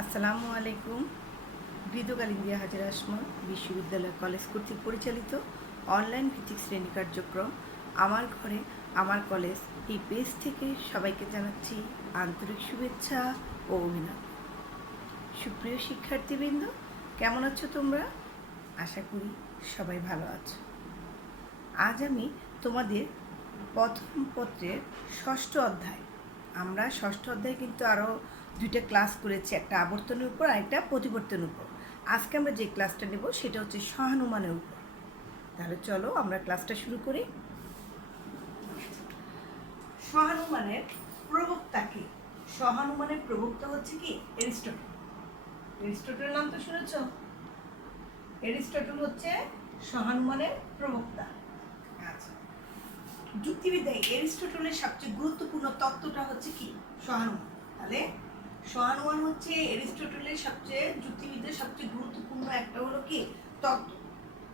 আসসালামু আলাইকুম। গৃহীতকাল ইন্দিয়া হাজির আসমা বিশ্ববিদ্যালয় কলেজ কর্তৃক পরিচালিত অনলাইন ভিত্তিক শ্রেণী কার্যক্রম আমার ঘরে আমার কলেজ এই পেজ থেকে সবাইকে জানাচ্ছি আন্তরিক শুভেচ্ছা ও অভিনন্দন। সুপ্রিয় শিক্ষার্থীবৃন্দ, কেমন আছো তোমরা? আশা করি সবাই ভালো আছো। আজ আমি তোমাদের প্রথম পত্রের ষষ্ঠ অধ্যায়, আমরা ষষ্ঠ অধ্যায়ে কিন্তু আরও দুইটা ক্লাস করেছি, একটা আবর্তনের উপর আর একটা প্রতিবর্তনের উপর। আজকে আমরা যে ক্লাসটা নেব সেটা হচ্ছে সহানুমানের উপর। তাহলে চলো আমরা ক্লাসটা শুরু করি। সহানুমানের প্রবক্তা কি? সহানুমানের প্রবক্তা হচ্ছে কি? এরিস্টটল। এরিস্টটলের নাম তো শুনেছ? এরিস্টটল হচ্ছে সহানুমানের প্রবক্তা। আচ্ছা, যুক্তিবিদ্যায় এরিস্টটলের সবচেয়ে গুরুত্বপূর্ণ তত্ত্বটা হচ্ছে কি? সহানুমান। তাহলে সহানুমান হচ্ছে এরিস্টটলের যুক্তিবিদ্যার সবচেয়ে গুরুত্বপূর্ণ একটা হলো কি তত্ত্ব।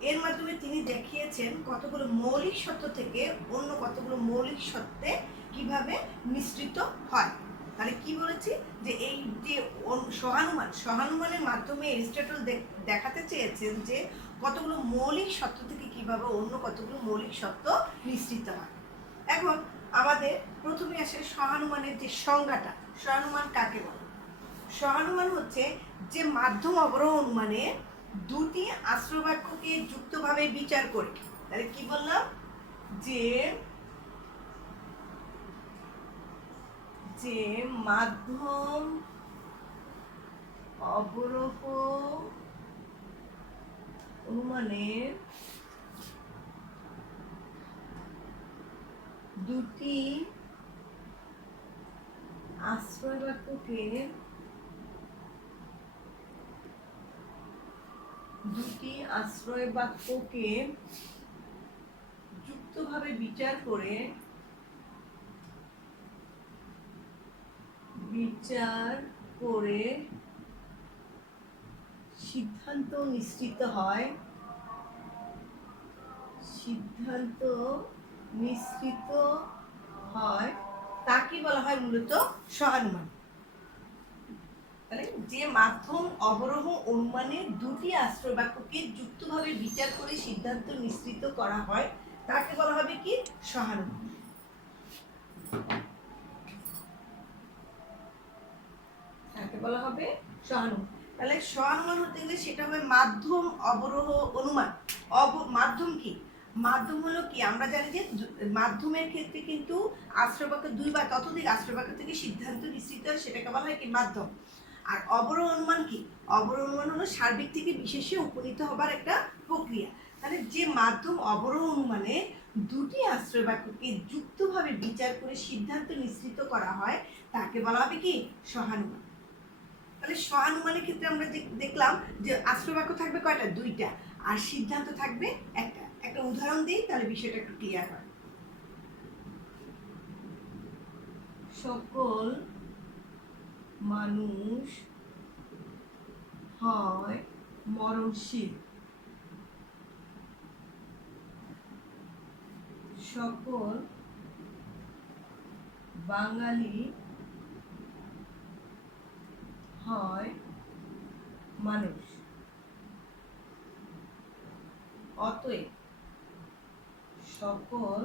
এর মাধ্যমে তিনি দেখিয়েছেন কতগুলো মৌলিক সত্য থেকে অন্য কতগুলো মৌলিক সত্যে কিভাবে মিশ্রিত হয়। তাহলে কি বলেছি যে এই যে সহানুমানের মাধ্যমে এরিস্টটল দেখাতে চেয়েছেন যে কতগুলো মৌলিক সত্য থেকে কিভাবে অন্য কতগুলো মৌলিক সত্য মিশ্রিত হয়। এখন আমাদের প্রথমে আসে সহানুমানের যে সংজ্ঞাটা। সহানুমান কাকে বলে? সহানুমান হচ্ছে যে মাধ্যম অবরোহ অনুমানে দুটি আশ্রয়বাক্যকে যুক্তভাবে বিচার করে। তাহলে কি বললাম? যে যে মাধ্যম অবরোহ অনুমানের দুটি আশ্রয়বাক্যকে যুক্তভাবে বিচার করে সিদ্ধান্ত নিশ্চিত হয় তাকে বলা হয় মূলত সহানুমান। তাহলে যে মাধ্যম অবরোহ অনুমানে দুটি আশ্রয়বাক্যকে যুক্তভাবে বিচার করে সিদ্ধান্ত নিশ্চিত করা হয় তাকে বলা হবে কি? সহানুমান। তাকে বলা হবে সহানুমান। তাহলে সহানুমান হতে গেলে সেটা হবে মাধ্যম অবরোহ অনুমান। মাধ্যম কি? মাধ্যম হলো কি? আমরা জানি যে মাধ্যমের ক্ষেত্রে কিন্তু আশ্রয়বাক্য দুই বা ততোধিক আশ্রয়বাক্য থেকে সিদ্ধান্ত নিশ্চিত হয়, সেটাকে বলা হয় কি? মাধ্যম। আর অবরোহ অনুমান কি? অবরোহ অনুমান হলো সার্বিক থেকে বিশেষে উপনীত হবার একটা প্রক্রিয়া। তাহলে যে মাধ্যম অবরোহ অনুমানে দুটি আশ্রয়বাক্যকে যুক্তভাবে বিচার করে সিদ্ধান্ত নিশ্চিত করা হয় তাকে বলা হবে কি? সহানুমান। তাহলে সহানুমানের ক্ষেত্রে আমরা দেখলাম যে আশ্রয়বাক্য থাকবে কয়টা? দুইটা, আর সিদ্ধান্ত থাকবে একটা। একটা উদাহরণ দিই তাহলে বিষয়টা একটু ক্লিয়ার হয়। সকল মানুষ হয় মরণশীল। সকল বাঙালি হয় মানুষ। অতএব সকল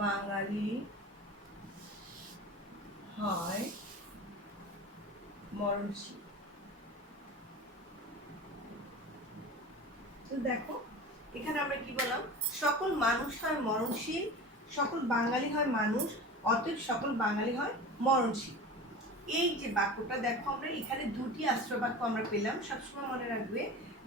বাঙালি হয় মরণশীল। তো দেখো এখানে আমরা কি বললাম? সকল মানুষ হয় মরণশীল, সকল বাঙালি হয় মানুষ, অতএব সকল বাঙালি হয় মরণশীল। এই যে বাক্যটা দেখো, আমরা এখানে দুটি আশ্রয়বাক্য আমরা পেলাম। সবসময় মনে রাখবে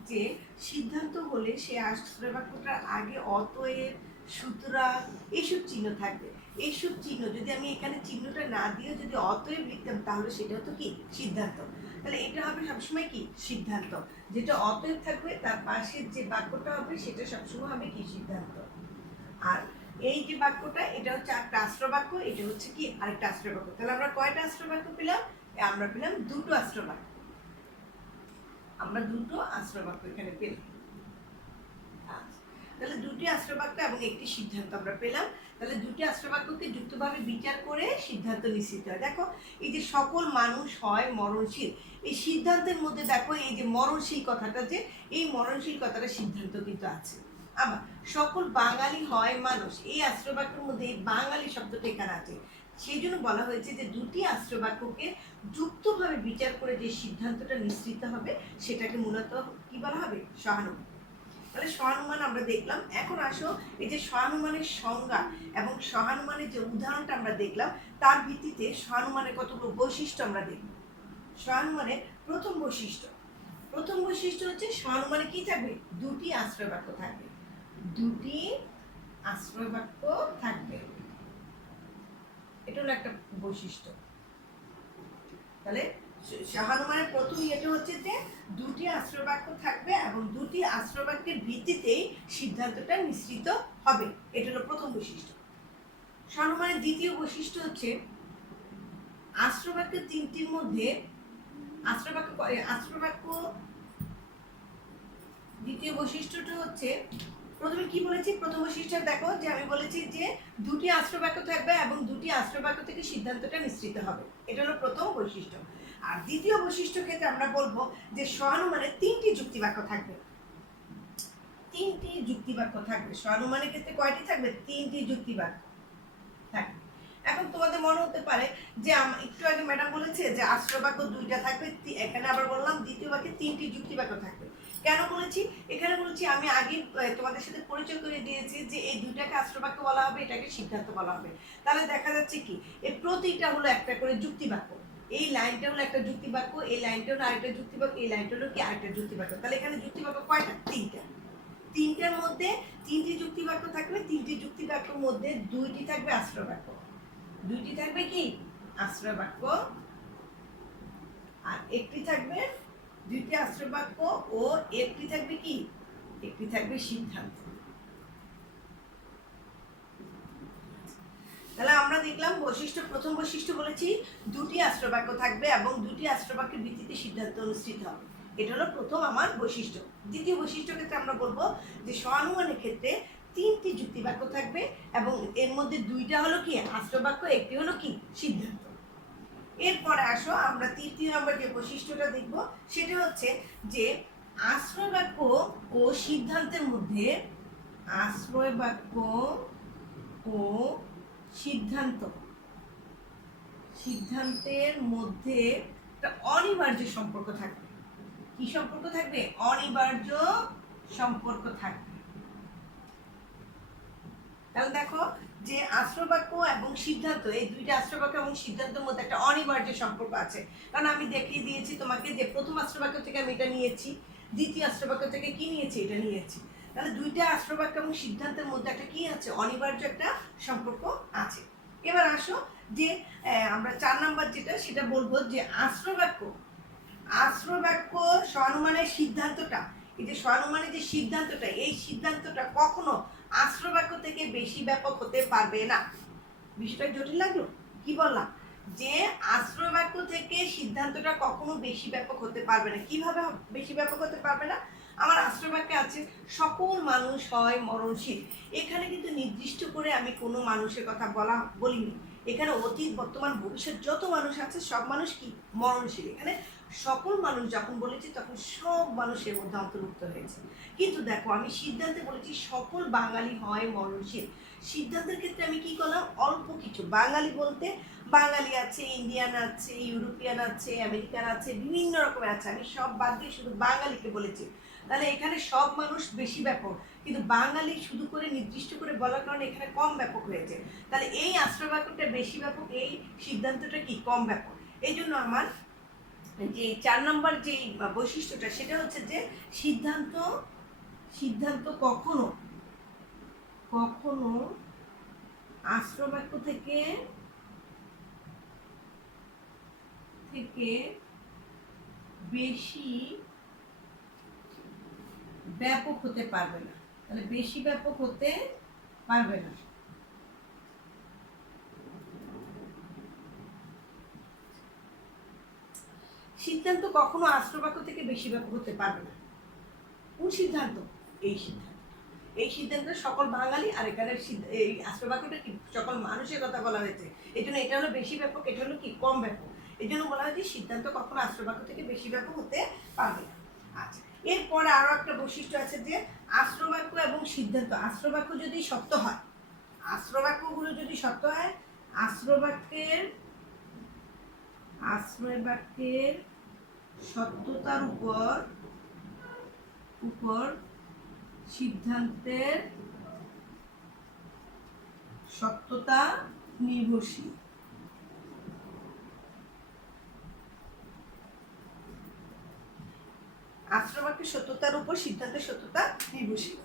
যে সিদ্ধান্ত হলে সে আশ্রয়বাক্যটার আগে অতএব, সুতরাং এইসব চিহ্ন থাকবে। এইসব চিহ্ন যদি আমি এখানে চিহ্নটা না দিয়ে যদি অতএব লিখতাম তাহলে সেটা হতো কি? সিদ্ধান্ত। তাহলে এটা হবে সবসময় কি? সিদ্ধান্ত। যেটা অতএব থাকবে তার পাশের যে বাক্যটা হবে সেটা সবসময় হবে কি? সিদ্ধান্ত। আর এই যে বাক্যটা এটা হচ্ছে একটা আশ্রয়বাক্য, এটা হচ্ছে কি? আরেকটা আশ্রয়বাক্য। তাহলে আমরা কয়টা আশ্রয়বাক্য পেলাম? আমরা পেলাম দুটো আশ্রয়বাক্য। আমরা দুটো আশ্রয়বাক্য এখানে পেলাম। তাহলে দুটি আশ্রয়বাক্য এবং একটি সিদ্ধান্ত আমরা পেলাম। তাহলে দুটি আশ্রবাক্যকে যুক্তভাবে বিচার করে সিদ্ধান্ত নিশ্চিত হয়। দেখো এই যে সকল মানুষ হয় মরণশীল, এই সিদ্ধান্তের মধ্যে দেখো এই যে মরণশীল কথাটা, যে এই মরণশীল কথাটা সিদ্ধান্ত কিন্তু আছে। আবার সকল বাঙালি হয় মানুষ, এই আশ্রবাক্যের মধ্যে এই বাঙালি শব্দটা এখানে আছে। সেই জন্য বলা হয়েছে যে দুটি আশ্রবাক্যকে যুক্তভাবে বিচার করে যে সিদ্ধান্তটা নিশ্চিত হবে সেটাকে মূলত কি বলা হবে? সহানুমান। তাহলে সহানুমান আমরা দেখলাম। এখন আসো এই যে সহানুমানের সংজ্ঞা এবং সহানুমানের যে উদাহরণটা আমরা দেখলাম, তার ভিত্তিতে সহানুমানের কতগুলো বৈশিষ্ট্য আমরা দেখব। সহানুমানের প্রথম বৈশিষ্ট্য হচ্ছে সহানুমানে কি থাকবে? দুটি আশ্রয় বাক্য থাকবে। দুটি আশ্রয় বাক্য থাকবে, এটা হলো একটা বৈশিষ্ট্য। তাহলে সহানুমানের প্রথম ইয়েটা হচ্ছে যে দুটি আশ্রয় বাক্য থাকবে এবং দুটি আশ্রয় বাক্যের ভিত্তিতেই সিদ্ধান্তটা নিশ্চিত হবে, এটা হলো প্রথম বৈশিষ্ট্য। সহানুমানের দ্বিতীয় বৈশিষ্ট্য হচ্ছে আশ্রয় বাক্যের তিনটির মধ্যে আশ্রয় বাক্য দ্বিতীয় বৈশিষ্ট্যটা হচ্ছে, প্রথমে কি বলেছি? প্রথম বৈশিষ্ট্য দেখো যে আমি বলেছি যে দুটি আশ্রয় বাক্য থাকবে এবং দুটি আশ্রয় বাক্য থেকে সিদ্ধান্তটা নিশ্চিত হবে, এটা হলো প্রথম বৈশিষ্ট্য। আর দ্বিতীয় বৈশিষ্ট্য ক্ষেত্রে আমরা বলবো যে সহানুমানে তিনটি যুক্তিবাক্য থাকবে। তিনটি যুক্তিবাক্য থাকবে সহানুমানের ক্ষেত্রে। কয়টি থাকবে? তিনটি যুক্তিবাক্য থাকবে। এখন তোমাদের মনে হতে পারে যে একটু আগে ম্যাডাম বলেছে যে আশ্রয় বাক্য দুইটা থাকবে, এখানে আবার বললাম দ্বিতীয় বাক্যে তিনটি যুক্তিবাক্য থাকবে। কেন বলেছি? এখানে বলেছি আমি আগে তোমাদের সাথে পরিচয় করে দিয়েছি যে এই দুইটাকে আশ্রয় বাক্য বলা হবে, এটাকে সিদ্ধান্ত বলা হবে। তাহলে দেখা যাচ্ছে কি এই প্রতিটা হলো একটা করে যুক্তিবাক্য। এই লাইনটা হলো একটা যুক্তিবাক্য, এই লাইনটা হলো আরেকটা যুক্তিবাক্য, এই লাইনটা হলো কি আরেকটা যুক্তিবাক্য। তাহলে এখানে যুক্তিবাক্য কয়টা? তিনটা। তিনটার মধ্যে তিনটি যুক্তিবাক্য থাকবে, তিনটি যুক্তিবাক্যের মধ্যে দুইটি থাকবে আশ্রয় বাক্য। দুইটি থাকবে কি? আশ্রয় বাক্য। আর একটি থাকবে দুইটি আশ্রয় বাক্য ও একটি থাকবে কি? একটি থাকবে সিদ্ধান্ত। তাহলে আমরা দেখলাম বৈশিষ্ট্য, প্রথম বৈশিষ্ট্য বলেছি দুটি আশ্রয় বাক্য থাকবে এবং দুটি আশ্রয় বাক্যের ভিত্তিতে সিদ্ধান্ত অনুষ্ঠিত হবে, এটা হলো প্রথম আমার বৈশিষ্ট্য। দ্বিতীয় বৈশিষ্ট্য ক্ষেত্রে আমরা বলবো যে সহানুমানের ক্ষেত্রে তিনটি যুক্তিবাক্য থাকবে এবং এর মধ্যে দুইটা হলো কি? আশ্রয় বাক্য, একটি হলো কি? সিদ্ধান্ত। এরপরে আসো আমরা তৃতীয় নম্বর যে বৈশিষ্ট্যটা দেখব সেটা হচ্ছে যে আশ্রয় বাক্য ও সিদ্ধান্তের মধ্যে, আশ্রয় বাক্য ও সিদ্ধান্তের মধ্যে একটা অনিবার্য সম্পর্ক থাকবে। কি সম্পর্ক থাকবে? অনিবার্য সম্পর্ক থাকবে। তাহলে দেখো যে আশ্রয় বাক্য এবং সিদ্ধান্ত, এই দুইটা আশ্রয় বাক্য এবং সিদ্ধান্তের মধ্যে একটা অনিবার্য সম্পর্ক আছে। কারণ আমি দেখিয়ে দিয়েছি তোমাকে যে প্রথম আশ্রয় বাক্য থেকে আমি এটা নিয়েছি, দ্বিতীয় আশ্রয় বাক্য থেকে কি নিয়েছি? এটা নিয়েছি। তাহলে দুইটা আশ্রয় বাক্য এবং সিদ্ধান্তের মধ্যে একটা কি আছে? অনিবার্য একটা সম্পর্ক আছে। এবার আসো যে আমরা 4 নাম্বার যেটা সেটা বলবো যে আশ্রয় বাক্য সহানুমানের সিদ্ধান্তটা, এই যে সহানুমানের যে সিদ্ধান্তটা, এই সিদ্ধান্তটা কখনো আশ্রয় বাক্য থেকে বেশি ব্যাপক হতে পারবে না। বিষয়টা জটিল লাগলো? কি বললাম? যে আশ্রয় বাক্য থেকে সিদ্ধান্তটা কখনো বেশি ব্যাপক হতে পারবে না। কিভাবে বেশি ব্যাপক হতে পারবে না? আমার আশ্রয় বাক্যে আছে সকল মানুষ হয় মরণশীল। এখানে কিন্তু নির্দিষ্ট করে আমি কোনো মানুষের কথা বলিনি। এখানে অতীত, বর্তমান, ভবিষ্যৎ যত মানুষ আছে সব মানুষ কি? মরণশীল। এখানে সকল মানুষ যখন বলেছি তখন সব মানুষের মধ্যে অন্তর্ভুক্ত হয়েছে। কিন্তু দেখো আমি সিদ্ধান্তে বলেছি সকল বাঙালি হয় মরণশীল। সিদ্ধান্তের ক্ষেত্রে আমি কি করলাম? অল্প কিছু বাঙালি বলতে বাঙালি আছে, ইন্ডিয়ান আছে, ইউরোপিয়ান আছে, আমেরিকান আছে, বিভিন্ন রকমের আছে, আমি সব বাদ দিয়ে শুধু বাঙালিকে বলেছি। তাহলে এখানে সব মানুষ বেশি ব্যাপক, কিন্তু বাঙালি শুধু করে নির্দিষ্ট করে বলার কারণে এখানে কম ব্যাপক হয়েছে। তাহলে এই আশ্রয় বাক্যটা বেশি ব্যাপক, এই সিদ্ধান্তটা কি? কম ব্যাপক। এই জন্য আমার যে 4 নম্বর যে বৈশিষ্ট্যটা সেটা হচ্ছে যে সিদ্ধান্ত কখনো আশ্রয় বাক্য থেকে বেশি ব্যাপক হতে পারবে না। তাহলে বেশি ব্যাপক হতে পারবে না। সিদ্ধান্ত কখনো আশ্রয় বাক্য থেকে বেশি ব্যাপক হতে পারবে না। কোন সিদ্ধান্ত? এই সিদ্ধান্ত। এই সিদ্ধান্ত সকল বাঙালি, আর এখানে এই আশ্রবাক্যটা কি সকল মানুষের কথা বলা হয়েছে। এই জন্য এটা হলো বেশি ব্যাপক, এটা হলো কি কম ব্যাপক। এই জন্য বলা হয়েছে সিদ্ধান্ত কখনো আশ্রবাক্য থেকে বেশি ব্যাপক হতে পারবে না। আচ্ছা, এরপরে আরো একটা বৈশিষ্ট্য আছে যে আশ্রবাক্য এবং সিদ্ধান্ত, আশ্রবাক্য যদি সত্য হয়, আশ্রবাক্যগুলো যদি সত্য হয়, আশ্রবাক্যের সত্যতার উপর সিদ্ধান্তের সত্যতা নির্ভরশীল। আশ্রবাক্যের সত্যতার উপর সিদ্ধান্তের সত্যতা নির্ভরশীল।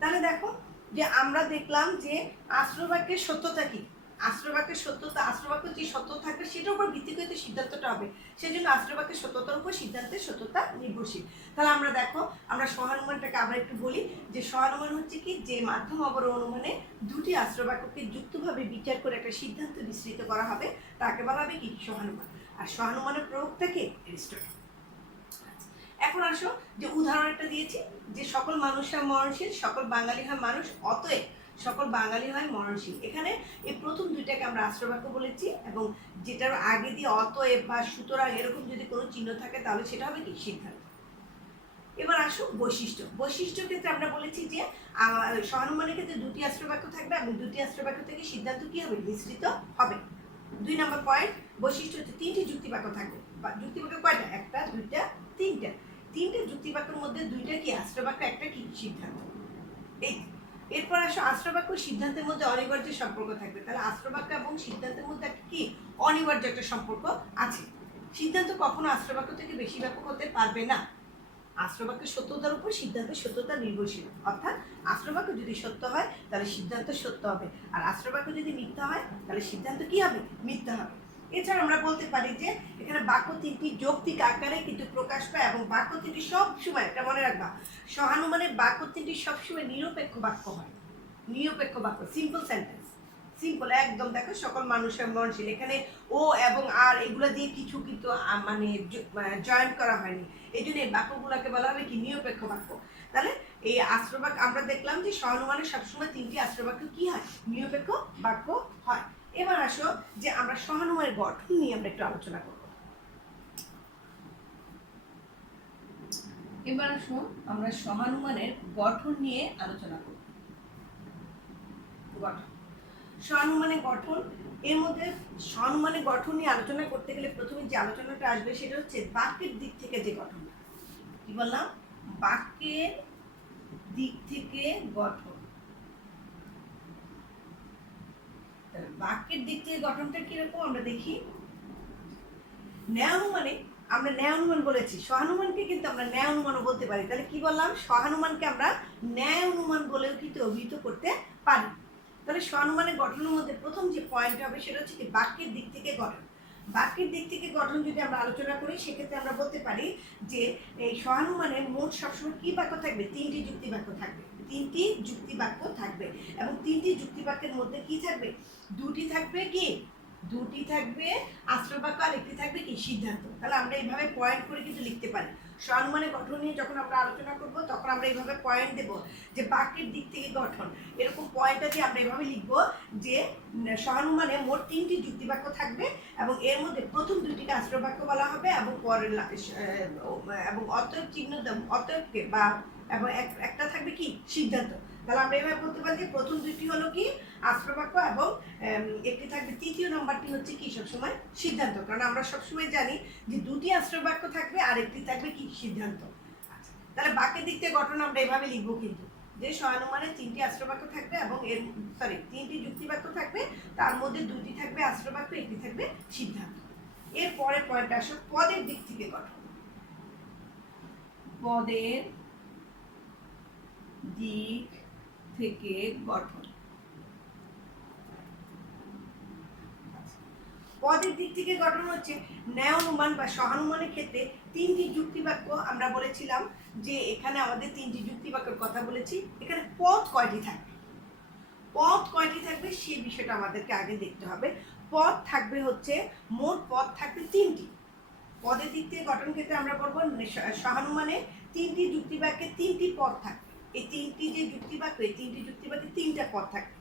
তাহলে দেখো যে আমরা দেখলাম যে আশ্রবাক্যের সত্যতা কি, আশ্রবাক্যের সত্যতা, আশ্রবাক্য যে সত্য থাকবে সেটার উপর ভিত্তি করে সিদ্ধান্তটা হবে। সেই জন্য আশ্রবাক্যের সত্যতার উপর সিদ্ধান্তের সত্যতা নির্ভরশীল। তাহলে আমরা দেখো, আমরা সহানুমানটাকে আবার একটু বলি যে সহানুমান হচ্ছে কি, যে মাধ্যম অবরোহ অনুমানে দুটি আশ্রবাক্যকে যুক্তভাবে বিচার করে একটা সিদ্ধান্ত বিস্তৃত করা হবে, তাকে বলা হবে কি সহানুমান। আর সহানুমানের প্রয়োগটাকে এরিস্টটল। এখন আসো যে উদাহরণ একটা দিয়েছি যে সকল মানুষ হয় মরণশীল, সকল বাঙালি হয় মানুষ, অতএব সকল বাঙালি হয় মরণশীল। এখানে এই প্রথম দুইটাকে আমরা আশ্রবাক্য বলেছি, এবং যেটার আগে দিয়ে অতএব বা সুতরাং এরকম যদি কোনো চিহ্ন থাকে তাহলে সেটা হবে কি সিদ্ধান্ত। এবার আসো বৈশিষ্ট্য। বৈশিষ্ট্যের ক্ষেত্রে আমরা বলেছি যে সহানুমানের ক্ষেত্রে দুটি আশ্রবাক্য থাকবে এবং দুটি আশ্রবাক্য থেকে সিদ্ধান্ত কি হবে, মিশ্রিত হবে। 2 নম্বর পয়েন্ট, বৈশিষ্ট্য হচ্ছে তিনটি যুক্তিবাক্য থাকবে। যুক্তিবাক্য কয়টা? একটা, দুইটা, তিনটা। তিনটে যুক্তিবাক্যের মধ্যে দুইটা কি আশ্রবাক্য, একটা কি সিদ্ধান্ত। এই এরপর আসো আশ্রবাক্য সিদ্ধান্তের মধ্যে অনিবার্য সম্পর্ক থাকবে। তাহলে আশ্রবাক্য এবং সিদ্ধান্তের মধ্যে একটা কি অনিবার্য একটা সম্পর্ক আছে। সিদ্ধান্ত কখনো আশ্রবাক্য থেকে বেশি ব্যাপক হতে পারবে না। আশ্রবাক্যের সত্যতার উপর সিদ্ধান্তের সত্যতা নির্ভরশীল। অর্থাৎ আশ্রবাক্য যদি সত্য হয় তাহলে সিদ্ধান্ত সত্য হবে, আর আশ্রবাক্য যদি মিথ্যা হয় তাহলে সিদ্ধান্ত কি হবে, মিথ্যা হবে। এছাড়া আমরা বলতে পারি যে এখানে বাক্য তিনটি যৌক্তিক আকারে কিন্তু প্রকাশ পায়, এবং বাক্য তিনটি সবসময়, এটা মনে রাখবা, সহানুমানের বাক্য তিনটি সবসময় নিরপেক্ষ বাক্য হয়। নিরপেক্ষ বাক্য, সিম্পল সেন্টেন্স, সিম্পল একদম। দেখো সকল মানুষের মরণশীল, এখানে ও এবং আর এগুলো দিয়ে কিছু কিন্তু মানে জয়েন করা হয়নি। এই জন্য এই বাক্যগুলোকে বলা হবে কি নিরপেক্ষ বাক্য। তাহলে এই আশ্রবাক্য আমরা দেখলাম যে সহানুমানের সবসময় তিনটি আশ্রবাক্য কি হয়, নিরপেক্ষ বাক্য হয়। এবার আসো যে আমরা সহানুমানের গঠন নিয়ে আমরা একটু আলোচনা করব। এবার আসো আমরা সহানুমানের গঠন নিয়ে আলোচনা করব। গঠন, সহানুমানের গঠন, এর মধ্যে সহানুমানের গঠন নিয়ে আলোচনা করতে গেলে প্রথমে যে আলোচনাটা আসবে সেটা হচ্ছে বাক্যের দিক থেকে যে গঠন। কি বললাম? বাক্যের দিক থেকে গঠন। বাক্যের দিক থেকে গঠনটা কিরকম আমরা দেখি। ন্যায় অনুমানে আমরা ন্যায় অনুমান বলেছি, সহানুমানকে কিন্তু আমরা ন্যায় অনুমানও বলতে পারি। তাহলে কি বললাম, সহানুমানকে আমরা ন্যায় অনুমান বলেও কিন্তু অভিহিত করতে পারি। তাহলে সহানুমানের গঠনের মধ্যে প্রথম যে পয়েন্ট হবে সেটা হচ্ছে কি বাক্যের দিক থেকে গঠন। বাক্যের দিক থেকে গঠন যদি আমরা আলোচনা করি সেক্ষেত্রে আমরা বলতে পারি যে এই সহানুমানের মোট সবসময় কি বাক্য থাকবে, তিনটি যুক্তি বাক্য থাকবে। তিনটি যুক্তি বাক্য থাকবে, এবং তিনটি যুক্তি বাক্যের মধ্যে কি থাকবে, দুটি থাকবে কি, দুটি থাকবে আশ্রবাক্য, আর একটি থাকবে কি সিদ্ধান্ত। তাহলে আমরা এইভাবে পয়েন্ট করে কিন্তু লিখতে পারি। সহানুমানের গঠন নিয়ে যখন আমরা আলোচনা করব তখন আমরা এইভাবে পয়েন্ট দেব যে বাক্যের দিক থেকে গঠন, এরকম পয়েন্টটা দিয়ে আমরা এভাবে লিখবো যে সহানুমানে মোট তিনটি যুক্তিবাক্য থাকবে, এবং এর মধ্যে প্রথম দুটিকে আশ্রবাক্য বলা হবে, এবং পরের এবং অতএব চিহ্ন, অতএবকে বা এবং একটা থাকবে কি সিদ্ধান্ত। তাহলে আমরা এভাবে বলতে পারি যে প্রথম দুটি হলো কি আশ্রবাক্য, এবং একটি থাকবে, তৃতীয় নম্বরটি হচ্ছে কি সবসময় সিদ্ধান্ত। কারণ আমরা সবসময় জানি যে দুটি আশ্রবাক্য থাকবে আর একটি থাকবে কি সিদ্ধান্ত। আচ্ছা, তাহলে বাক্যের দিক থেকে গঠন আমরা এভাবে লিখবো কিন্তু যে সহানুমানে তিনটি আশ্রবাক্য থাকবে, এবং তিনটি যুক্তিবাক্য থাকবে, তার মধ্যে দুটি থাকবে আশ্রবাক্য, একটি থাকবে সিদ্ধান্ত। এর পরের পয়েন্ট আসো পদের দিক থেকে গঠন। পদের দিক থেকে গঠন। পদের দিক থেকে গঠন হচ্ছে ন্যায় অনুমান বা সহানুমানের ক্ষেত্রে তিনটি যুক্তিবাক্য আমরা বলেছিলাম যে এখানে আমাদের তিনটি যুক্তিবাক্যের কথা বলেছি। এখানে পদ কয়টি থাকবে, পদ কয়টি থাকবে সেই বিষয়টা আমাদেরকে আগে দেখতে হবে। পদ থাকবে হচ্ছে, মোট পদ থাকবে তিনটি। পদের দিক থেকে গঠন ক্ষেত্রে আমরা বলবো সহানুমানে তিনটি যুক্তিবাক্যে তিনটি পদ থাকবে। এই তিনটি যে যুক্তিবাক্য, এই তিনটি যুক্তিবাক্যে তিনটা পদ থাকে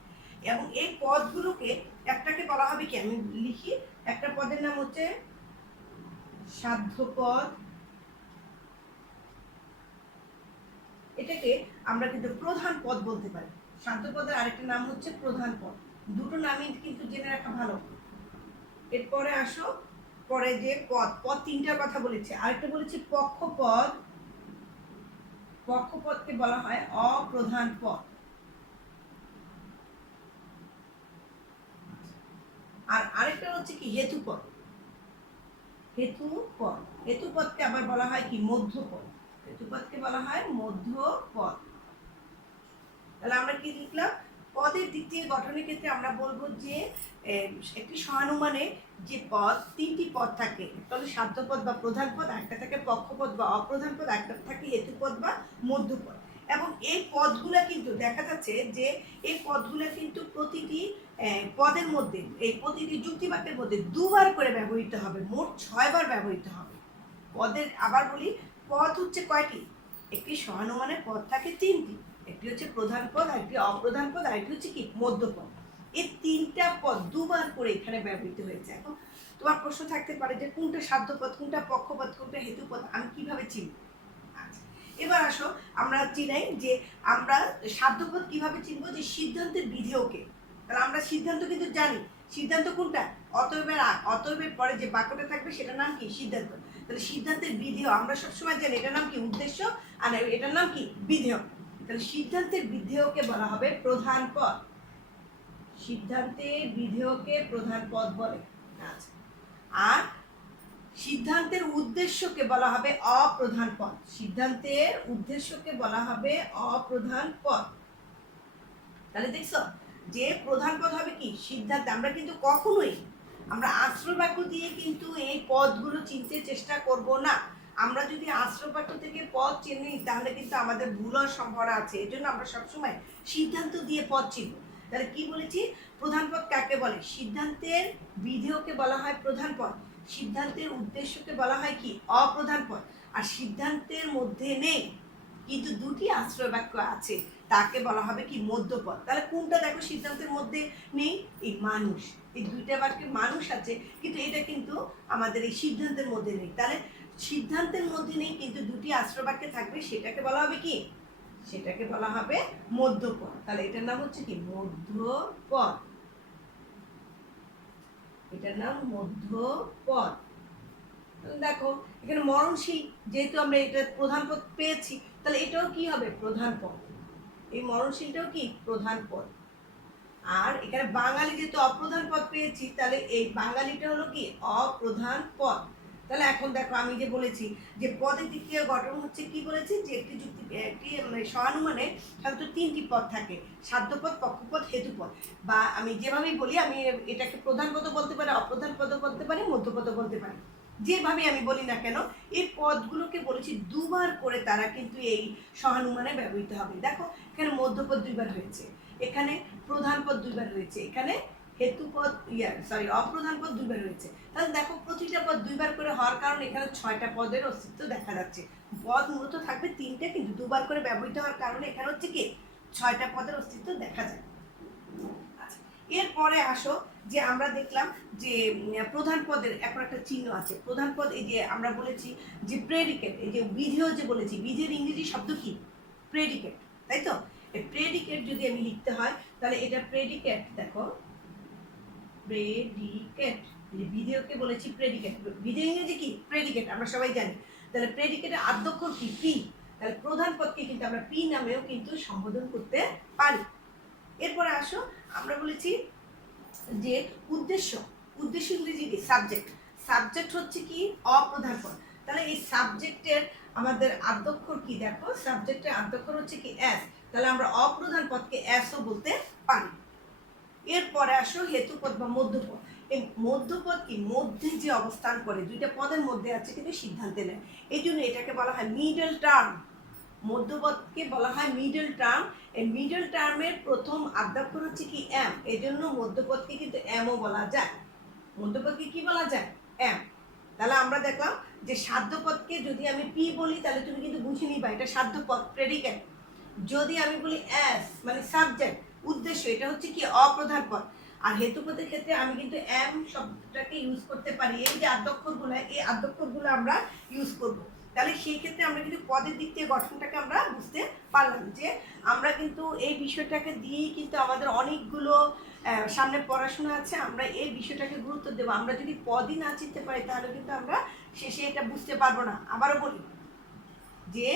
এবং এই পদগুলোকে একটাকে বলা হবে কি, আমি লিখি, একটা পদের নাম হচ্ছে সাধ্যপদ, এটাকে আমরা কিন্তু প্রধান পদ বলতে পারি। সাধ্যপদের আরেকটা নাম হচ্ছে প্রধান পদ, দুটো নামই কিন্তু জেনে রাখা ভালো। এরপরে আসো, পরে যে পদ, পদ তিনটার কথা বলেছে, আরেকটা বলেছে পক্ষপদ, পক্ষপদকে বলা হয় অপ্রধান পদ। আর আরেকটা হচ্ছে কি হেতুপদ, হেতুপদ, হেতুপদকে আবার বলা হয় কি মধ্যপদ, হেতুপদকে বলা হয় মধ্যপদ। তাহলে আমরা কি লিখলাম, পদের দিক থেকে গঠনের ক্ষেত্রে আমরা বলবো যে একটি সহানুমানে যে পদ, তিনটি পদ থাকে, তাহলে সাধ্যপদ বা প্রধান পদ, একটা থাকে পক্ষপদ বা অপ্রধান পদ, একটা থাকে হেতুপদ বা মধ্যপদ। এবং এই পদগুলা কিন্তু দেখা যাচ্ছে যে এই পদগুলা কিন্তু প্রতিটি পদের মধ্যে, এই প্রতিটি যুক্তিবাক্যের মধ্যে দুবার করে ব্যবহৃত হবে, মোট 6 বার ব্যবহৃত হবে। পদের আবার বলি, পদ হচ্ছে কয়টি, একটি সহানুমানে পদ থাকে তিনটি, একটি হচ্ছে প্রধান পদ, আরেকটি অপ্রধান পদ, আরেকটি হচ্ছে কি মধ্যপদ। এই তিনটা পদ দুবার করে এখানে ব্যবহৃত হয়েছে। এখন তোমার প্রশ্ন থাকতে পারে যে কোনটা সাধ্যপদ, কোনটা পক্ষপদ, কোনটা হেতুপদ, আমি কিভাবে চিনব? আচ্ছা, এবার আসো আমরা চিনাই যে আমরা সাধ্যপদ কিভাবে চিনব, যে সিদ্ধান্তের বিধেয়কে। তাহলে আমরা সিদ্ধান্ত কিন্তু জানি, সিদ্ধান্ত কোনটা, অতএবের অতএবের পরে যে বাক্যটা থাকবে সেটার নাম কি, সিদ্ধান্ত। তাহলে সিদ্ধান্তের বিধেয় আমরা সবসময় জানি এটার নাম কি উদ্দেশ্য, আর এটার নাম কি বিধেয়। তাহলে সিদ্ধান্তের বিধেয়কে বলা হবে প্রধান পদ, সিদ্ধান্তের বিধেয়কে প্রধান পদ বলে। আচ্ছা, আর সিদ্ধান্তের উদ্দেশ্যকে বলা হবে অপ্রধান পদ, সিদ্ধান্তের উদ্দেশ্যকে বলা হবে অপ্রধান পদ। তাহলে দেখছো যে প্রধান পদ হবে কি সিদ্ধান্ত। আমরা কিন্তু কখনোই আমরা আশ্রয় বাক্য দিয়ে কিন্তু এই পদগুলো চিনতে চেষ্টা করব না। আমরা যদি আশ্রয় বাক্য থেকে পদ চিনি তাহলে কিন্তু আমাদের ভুল হওয়ার সম্ভাবনা আছে, এই জন্য আমরা সবসময় সিদ্ধান্ত দিয়ে পদ চিনব। তাহলে কি বলেছি, প্রধান পদ কাকে বলে, সিদ্ধান্তের বিধেয়কে বলা হয় প্রধান পদ, সিদ্ধান্তের উদ্দেশ্যকে বলা হয় কি অপ্রধান পদ, আর সিদ্ধান্তের মধ্যে নেই কিন্তু দুটি আশ্রয় বাক্য আছে তাকে বলা হবে কি মধ্যপদ। তাহলে কোনটা দেখো সিদ্ধান্তের মধ্যে নেই, এই মানুষ, এই দুইটা বাক্যে মানুষ আছে কিন্তু এটা কিন্তু আমাদের এই সিদ্ধান্তের মধ্যে নেই। তাহলে সিদ্ধান্তের মধ্যে নেই কিন্তু দুটি আশ্রয় বাক্যে থাকবে, সেটাকে বলা হবে কি, সেটাকে বলা হবে মধ্যপদ। তাহলে এটার নাম হচ্ছে কি মধ্যপদ, এটার নাম মধ্যপদ। দেখো এখানে মরণশীল, যেহেতু আমরা এটা প্রধান পদ পেয়েছি তাহলে এটাও কি হবে প্রধান পদ, এই মরণশীলটাও কি প্রধান পদ। আর এখানে বাঙালি যেহেতু অপ্রধান পদ পেয়েছি তাহলে এই বাঙালিটা হলো কি অপ্রধান পদ। তাহলে এখন দেখো আমি যে বলেছি যে পদের দিক থেকে গঠন হচ্ছে, কি বলেছি যে একটি যুক্তি, একটি সহানুমানে সাধারণত তিনটি পদ থাকে, সাধ্যপদ, পক্ষপদ, হেতুপদ। বা আমি যেভাবেই বলি, আমি এটাকে প্রধান পদও বলতে পারি, অপ্রধান পদও বলতে পারি, মধ্যপদও বলতে পারি, যেভাবে আমি বলি না কেন এই পদগুলোকে বলেছি দুবার করে তারা কিন্তু এই সহানুমানে ব্যবহৃত হবে। দেখো এখানে মধ্যপদ দুইবার হয়েছে, এখানে প্রধান পদ দুইবার হয়েছে, এখানে হেতুপদ অপ্রধান পদ দুইবার হয়েছে। তাহলে দেখো প্রতিটা পদ দুইবার করে হওয়ার কারণে এখানে 6টা পদের অস্তিত্ব দেখা যাচ্ছে। পদ মূলত থাকবে তিনটে কিন্তু দুবার করে ব্যবহৃত হওয়ার কারণে এখানে হচ্ছে কি 6টা পদের অস্তিত্ব দেখা যায়। এরপরে আসো যে আমরা দেখলাম যে প্রধান পদের এখন একটা চিহ্ন আছে, প্রধান পদ এই যে আমরা বলেছি যে প্রেডিকেট, এই যে বিধেয় যে বলেছি, বিধেয়ের ইংরেজি শব্দ কি প্রেডিকেট, তাই তো। এই প্রেডিকেট যদি আমি লিখতে হয় তাহলে এটা প্রেডিকেট, দেখো প্রেডিকেট, বিধেয়কে বলেছি প্রেডিকেট, বিধেয় ইংরেজি কি প্রেডিকেট, আমরা সবাই জানি। তাহলে প্রেডিকেটের আদ্যক্ষর কি পি, তাহলে প্রধান পদকে কিন্তু আমরা পি নামেও কিন্তু সম্বোধন করতে পারি। এরপরে আসো আমরা বলেছি যে উদ্দেশ্য, উদ্দেশ্য ইংরেজি কি সাবজেক্ট, সাবজেক্ট হচ্ছে কি অপ্রধান পদ। তাহলে এই সাবজেক্টের আমাদের আদ্যক্ষর কি, দেখো সাবজেক্টের আদ্যক্ষর হচ্ছে কি এস, তাহলে আমরা অপ্রধান পদকে এসও বলতে পারি। এরপরে আসো হেতুপদ বা মধ্যপদ। এই মধ্যপদ কি মধ্যে যে অবস্থান করে, দুইটা পদের মধ্যে আছে কিন্তু সিদ্ধান্তে নেয়, এই জন্য এটাকে বলা হয় মিডল টার্ম, মধ্যপদকে বলা হয় মিডল টার্ম। এই মিডল টার্মের প্রথম আদ্যক্ষর হচ্ছে কি এম, এই জন্য মধ্যপদকে কিন্তু এমও বলা যায়, মধ্যপদকে কি বলা যায় এম। তাহলে আমরা দেখলাম যে সাধ্যপদকে যদি আমি পি বলি তাহলে তুমি কিন্তু বুঝে নিবা এটা সাধ্যপদ প্রেডিকেট, যদি আমি বলি অ্যাস মানে সাবজেক্ট উদ্দেশ্য, এটা হচ্ছে কি অপ্রধান পদ। আর হেতুপদের ক্ষেত্রে আমি কিন্তু এম শব্দটাকে ইউজ করতে পারি। এই যে আদ্যক্ষরগুলো, এই আদ্যক্ষরগুলো আমরা ইউজ করব। তাহলে সেই ক্ষেত্রে আমরা কিন্তু পদের দিক থেকে গঠনটাকে আমরা বুঝতে পারলাম যে আমরা কিন্তু এই বিষয়টাকে দিয়েই কিন্তু আমাদের অনেকগুলো সামনে পড়াশোনা আছে। আমরা এই বিষয়টাকে গুরুত্ব দেবো। আমরা যদি পদই না চিনতে পারি তাহলে কিন্তু আমরা শেষে এটা বুঝতে পারবো না। আবারও বলি যে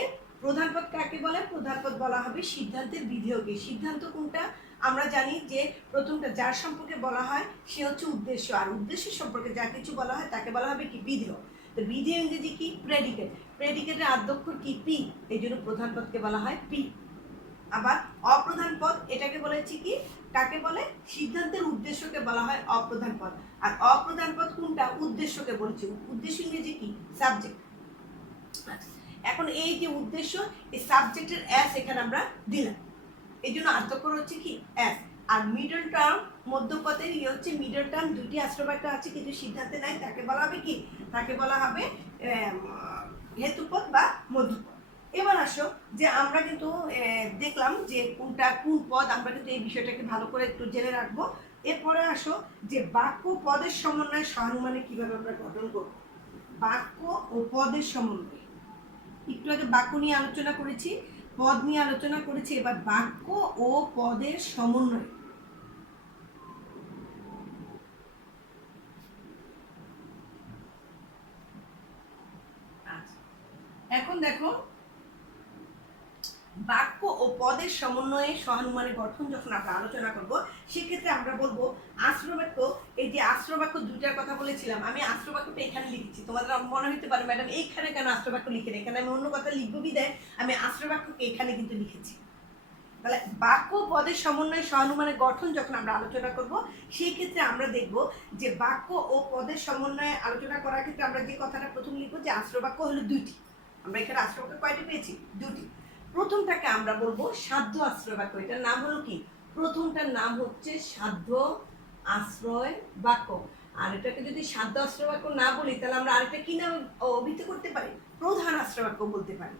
প্রধান পদ কাকে বলে? প্রধান পদ বলা হবে সিদ্ধান্তের বিধেয়কে। সিদ্ধান্ত কোনটা? আমরা জানি যে প্রথমটা যার সম্পর্কে বলা হয় সে হচ্ছে উদ্দেশ্য, আর উদ্দেশ্য সম্পর্কে যা কিছু বলা হয় তাকে বলা হবে কি? বিধেয়। তো বিধেয় ইংরেজি কি? প্রেডিকেট। প্রেডিকেটের আদ্যক্ষর কি? পি। এই জন্য প্রধান পদকে বলা হয় পি। আবার অপ্রধান পদ এটাকে বলেছি কি? কাকে বলে? সিদ্ধান্তের উদ্দেশ্যকে বলা হয় অপ্রধান পদ। আর অপ্রধান পদ কোনটা? উদ্দেশ্যকে বলছি। উদ্দেশ্য ইংরেজি কি? সাবজেক্ট। এখন এই যে উদ্দেশ্য, এই সাবজেক্টের অ্যাস এখানে আমরা দিলাম, এই জন্য আদ্যক্ষর হচ্ছে কি? অ্যাস। আর মিডল টার্ম মধ্যপদের ইয়ে হচ্ছে মিডল টার্ম, দুটি আশ্রবাক্য আছে কিন্তু সিদ্ধান্তে নাই, তাকে বলা হবে কি? তাকে বলা হবে হেতুপদ বা মধ্যপদ। এবার আসো যে আমরা কিন্তু দেখলাম যে কোনটা কোন পদ, আমরা কিন্তু এই বিষয়টাকে ভালো করে একটু জেনে রাখবো। এরপরে আসো যে বাক্য পদের সমন্বয় সহানুমানে কিভাবে আমরা গঠন করব। বাক্য ও পদের সমন্বয়, একটু আগে বাক্য নিয়ে আলোচনা করেছি, পদ নিয়ে আলোচনা করেছি, এবার বাক্য ও পদের সমন্বয়। এখন দেখো বাক্য ও পদের সমন্বয়ে সহানুমানে গঠন যখন আমরা আলোচনা করব, সেক্ষেত্রে আমরা বলবো আশ্রবাক্য। এই যে আশ্রবাক্য দুইটার কথা বলেছিলাম, আমি আশ্রবাক্যটা এখানে লিখেছি। তোমাদের মনে হতে পারে ম্যাডাম এইখানে কেন আশ্রবাক্য লিখে না, এখানে আমি অন্য কথা লিখবো বিদায় আমি আশ্রবাক্যকে এখানে কিন্তু লিখেছি। তাহলে বাক্য পদের সমন্বয়ে সহানুমানের গঠন যখন আমরা আলোচনা করব, সেই ক্ষেত্রে আমরা দেখব যে বাক্য ও পদের সমন্বয়ে আলোচনা করার ক্ষেত্রে আমরা যে কথাটা প্রথম লিখবো যে আশ্রবাক্য হলো দুইটি। আমরা এখানে আশ্রবাক্য কয়টি পেয়েছি? দুটি। প্রথমটাকে আমরা বলবো সাধ্য আশ্রয় বাক্য। এটার নাম হলো কি? প্রথমটার নাম হচ্ছে সাধ্য আশ্রয় বাক্য। আর এটাকে যদি সাধ্য আশ্রয় বাক্য না বলি তাহলে আমরা আরেকটা কি নাম অভিহিত করতে পারি? প্রধান আশ্রয় বাক্য বলতে পারি।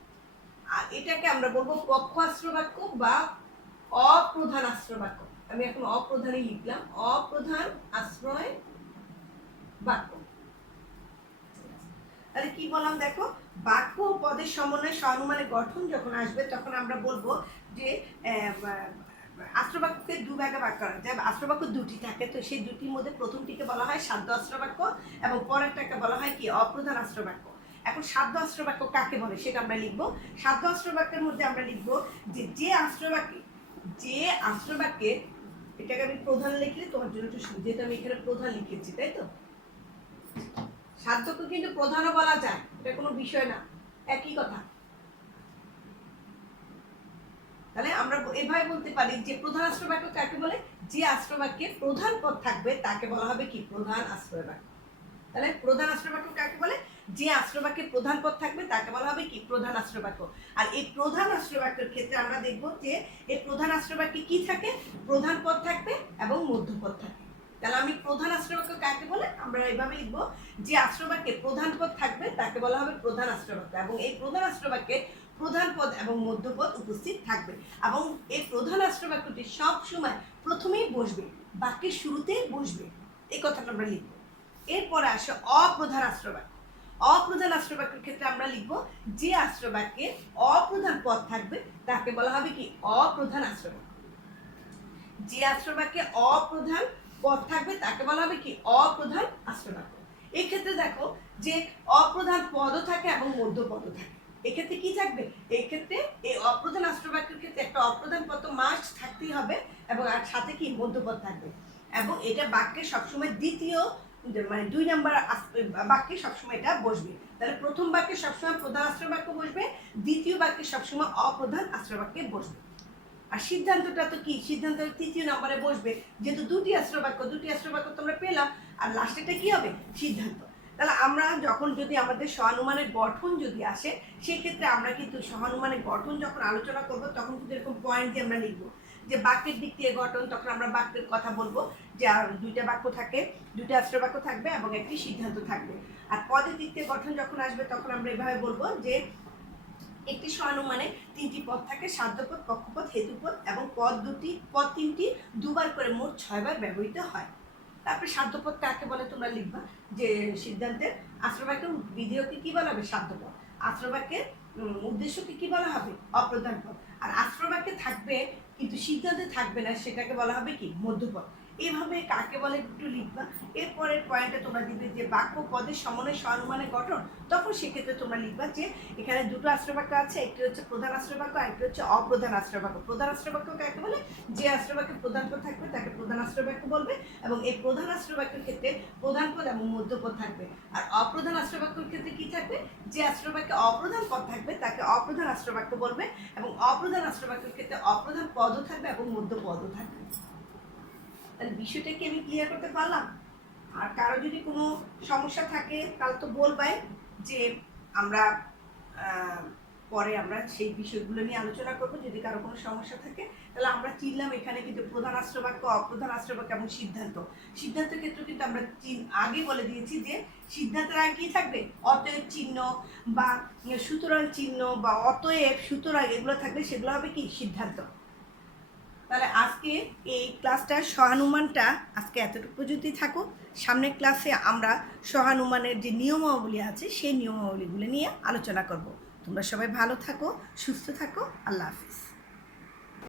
আর এটাকে আমরা বলবো পক্ষ আশ্রয় বাক্য বা অপ্রধান আশ্রয় বাক্য। আমি এখন অপ্রধানই লিখলাম, অপ্রধান আশ্রয় বাক্য। তাহলে কি বললাম দেখো, বাক্য ও পদের সমন্বয়ে সহানুমানের গঠন যখন আসবে তখন আমরা বলবো যে আশ্রবাক্যকে দু ভাগে ভাগ করা যায়। আশ্রবাক্য দুটি থাকে, তো সেই দুটির মধ্যে প্রথমটিকে বলা হয় সাধ্য আশ্রবাক্য এবং পরেরটাকে বলা হয় কি? অপ্রধান আশ্রবাক্য। এখন সাধ্য আশ্রবাক্য কাকে বলে সেটা আমরা লিখবো। সাধ্য আশ্রবাক্যের মধ্যে আমরা লিখবো যে আশ্রবাক্যে এটাকে আমি প্রধান লিখলে তোমার জন্য একটু সুবিধা, আমি এখানে প্রধান লিখেছি, তাই তো? সাধ্যকে কিন্তু প্রধানও বলা যায়, এটা কোনো বিষয় না, একই কথা। তাহলে আমরা এভাবে বলতে পারি যে প্রধান আশ্রয় বাক্য কাকে বলে? যে আশ্রয় বাক্যে প্রধান পদ থাকবে তাকে বলা হবে কি? প্রধান আশ্রয় বাক্য। তাহলে প্রধান আশ্রয় বাক্য কাকে বলে? যে আশ্রয় বাক্যে প্রধান পদ থাকবে তাকে বলা হবে কি? প্রধান আশ্রয় বাক্য। আর এই প্রধান আশ্রয় বাক্যের ক্ষেত্রে আমরা দেখব যে এই প্রধান আশ্রয় বাক্যে কি থাকে? প্রধান পদ থাকবে এবং মধ্যপদ থাকে। তাহলে আমি প্রধান আশ্রয় বাক্য কাকে বলে আমরা এইভাবে লিখবো, যে আশ্রয় বাক্যে প্রধান পদ থাকবে তাকে বলা হবে প্রধান আশ্রয় বাক্য, এবং এই প্রধান আশ্রয় বাক্যে প্রধান পদ এবং মধ্যপদ উপস্থিত থাকবে, এবং এই প্রধান আশ্রয় বাক্যটি সব সময় প্রথমেই বসবে, বাক্যের শুরুতে বসবে, এই কথাটা আমরা লিখব। এরপরে আসে অপ্রধান আশ্রয় বাক্য। অপ্রধান আশ্রয় বাক্যের ক্ষেত্রে আমরা লিখবো যে আশ্রয় বাক্যে অপ্রধান পদ থাকবে তাকে বলা হবে কি? অপ্রধান আশ্রয় বাক্য। যে আশ্রয় বাক্যে অপ্রধান পদ থাকবে তাকে বলা হবে কি? অপ্রধান আশ্রয় বাক্য। এই ক্ষেত্রে দেখো যে অপ্রধান পদও থাকে এবং মধ্যপদও থাকে। এক্ষেত্রে কি থাকবে? এই ক্ষেত্রে এই অপ্রধান আশ্রয় বাক্যের ক্ষেত্রে একটা অপ্রধান পদ তো মাস্ট থাকতেই হবে, এবং আর সাথে কি? মধ্যপদ থাকবে, এবং এটা বাক্যে সবসময় দ্বিতীয় মানে 2 নম্বর বাক্যে সবসময় এটা বসবে। তাহলে প্রথম বাক্যে সবসময় প্রধান আশ্রয় বাক্য বসবে, দ্বিতীয় বাক্যে সবসময় অপ্রধান আশ্রয় বাক্যে বসবে। আর সিদ্ধান্তটা তো কি? সিদ্ধান্ত তৃতীয় নম্বরে বসবে, যেহেতু দুটি আশ্রয় বাক্য তোমরা পেলাম, আর লাস্টেটা কি হবে? সিদ্ধান্ত। তাহলে আমরা যখন যদি আমাদের সহানুমানের গঠন যদি আসে, সেক্ষেত্রে আমরা কিন্তু সহানুমানের গঠন যখন আলোচনা করব তখন কিন্তু এরকম পয়েন্ট দিয়ে আমরা লিখবো যে বাক্যের দিক থেকে গঠন, তখন আমরা বাক্যের কথা বলবো যে দুইটা বাক্য থাকে, দুইটা আশ্রয় বাক্য থাকবে এবং একটি সিদ্ধান্ত থাকবে। আর পদের দিক থেকে গঠন যখন আসবে তখন আমরা এভাবে বলবো যে একটি সহানুমানে 3টি পদ থাকে, সাধ্যপদ, পক্ষপদ, হেতুপদ, এবং পদ 3টি দুবার করে মোট 6 বার ব্যবহৃত হয়। তারপরে সাধ্যপদ কাকে বলে তোমরা লিখবা, যে সিদ্ধান্তের আশ্রয়বাক্যের বিধেয়কে কি বলা হবে, সাধ্যপদ। আশ্রয়বাক্যের উদ্দেশ্যকে কি বলা হবে, অপ্রধান পদ। আর আশ্রয়বাক্যে থাকবে কিন্তু সিদ্ধান্তে থাকবে না, সেটাকে বলা হবে কি, মধ্যপদ। এইভাবে কাকে বলে একটু লিখবা। এরপরের পয়েন্টে তোমরা দিবে যে বাক্য পদের সমন্বয় সহানুমানের গঠন, তখন সেক্ষেত্রে তোমরা লিখবা যে এখানে দুটো আশ্রয়বাক্য আছে, একটি হচ্ছে প্রধান আশ্রয়বাক্য আর একটি হচ্ছে অপ্রধান আশ্রয়বাক্য। প্রধান আশ্রয়বাক্য কাকে বলে, যে আশ্রয়বাক্যে প্রধান পদ থাকবে তাকে প্রধান আশ্রয়বাক্য বলবে, এবং এই প্রধান আশ্রয়বাক্যের ক্ষেত্রে প্রধান পদ এবং মধ্যপদ থাকবে। আর অপ্রধান আশ্রয়বাক্যের ক্ষেত্রে কি থাকবে, যে আশ্রয়বাক্যে অপ্রধান পদ থাকবে তাকে অপ্রধান আশ্রয়বাক্য বলবে, এবং অপ্রধান আশ্রয়বাক্যের ক্ষেত্রে অপ্রধান পদও থাকবে এবং মধ্যপদও থাকবে। তাহলে বিষয়টা কি আমি ক্লিয়ার করতে পারলাম? আর কারো যদি কোনো সমস্যা থাকে তাহলে তো বলবাই, যে আমরা পরে আমরা সেই বিষয়গুলো নিয়ে আলোচনা করবো। যদি কারো কোনো সমস্যা থাকে তাহলে আমরা চিনলাম এখানে কিন্তু প্রধান আশ্রয়বাক্য, অপ্রধান আশ্রয়বাক্য এবং সিদ্ধান্ত। সিদ্ধান্তের ক্ষেত্রে কিন্তু আমরা আগে বলে দিয়েছি যে সিদ্ধান্তের আগে কী থাকবে, অতএব চিহ্ন বা সুতরাং চিহ্ন বা অতএব, সুতরাং এগুলো থাকবে, সেগুলো হবে কি, সিদ্ধান্ত। তাহলে আজকে এই ক্লাসটার সহানুমানটা আজকে এতটুকু পর্যন্তই থাকুক। সামনের ক্লাসে আমরা সহানুমানের যে নিয়মাবলী আছে সেই নিয়মাবলীগুলো নিয়ে আলোচনা করব। তোমরা সবাই ভালো থাকো, সুস্থ থাকো। আল্লাহ হাফিজ।